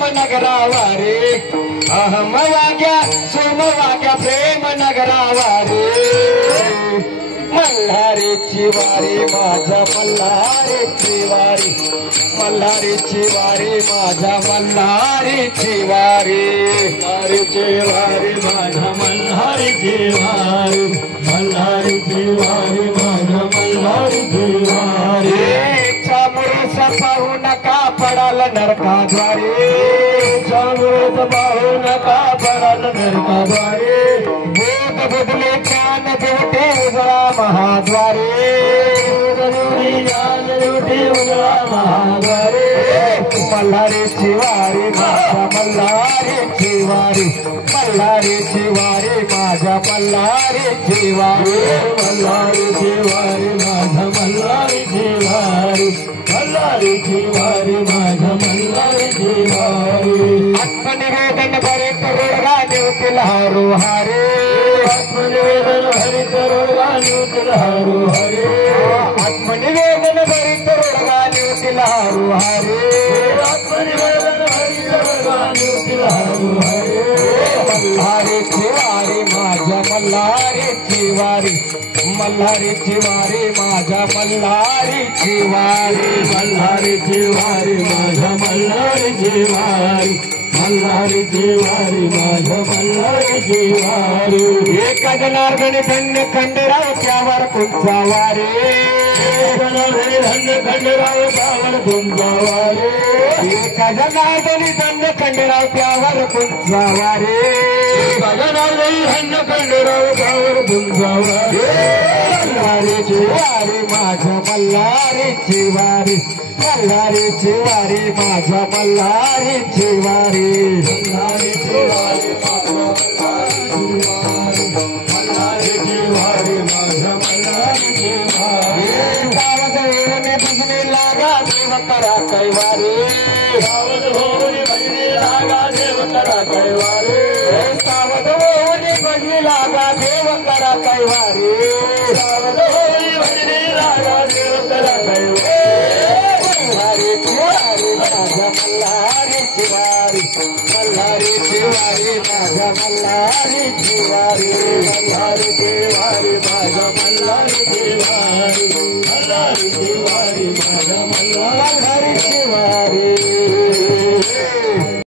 प्रेम नगरावारे अहम वाग्या सोम वाग्या प्रेम नगरावारे मल्हारीची वारी माझ्या मल्हारीची वारी मल्हारीची वारी माझ्या मल्हारीची वारी मल्हारीची वारी माझ्या मल्हारीची वारी मल्हारीची वारी माझ्या मल्हारीची वारी चामुरेस पाहू नका पडाल नरकाद्वारे चामुरेस पाहू नका पडाल नरकाद्वारे बोध बदले ज्ञान देवते उजळा महाद्वारे ज्ञान देवते उजळा महाद्वारे मल्हारीची वारी माझ्या मल्हारीची वारी मल्हारीची वारी माझ्या मल्हारीची वारी मल्हारीची वारी माझ्या मल्हारीची वारी मल्हारीची वारी माझ्या मल्हारीची वारी आत्मनिवेदन बरे करोडगा देवतील हारो हारे आत्मनिवेदन हरी करोडगा देवतील हारो हरे आत्मनिवेदन बरे करोडगा देवतील हारो हारे आत्मनिवेदन हरी करोडगा देवतील हारो हरे मल्हारीची वारी माझ्या मल्हारीची वारी मल्हारीची वारी माझ्या मल्हारीची वारी मल्हारीची वारी माझ्या मल्हारीची वारी मल्हारीची वारी माझ्या मल्हारीची वारी एक जनार्दन धन्य खंडराव त्यावर तुमचा वारे धन्य खंडराव त्यावर तुमचा वारे एक जनार्दन धन्य खंडराव त्यावर तुमचा वारे धन्य खंडराव त्यावर तुमचा वारे मल्हारीची वारी माझ्या मल्हारीची वारी मल्हारीची वारी माझ्या मल्हारीची वारी मल्हारीची वारी मल्हारीची वारी माझ्या मल्हारीची वारी सावध होऊन भजनी लागा देव करा कैवारी सावध होऊन भजनी लागा देव करा कैवारी सावध होऊन भजनी लागा देव करा कैवारी सावध होऊन भजनी लागा देव करा कैवारी मल्हारीची वारी माझ्या मल्हारीची वारी मल्हारीची वारी माझ्या मल्हारीची वारी मल्हारीची वारी माझ्या मल्हारीची वारी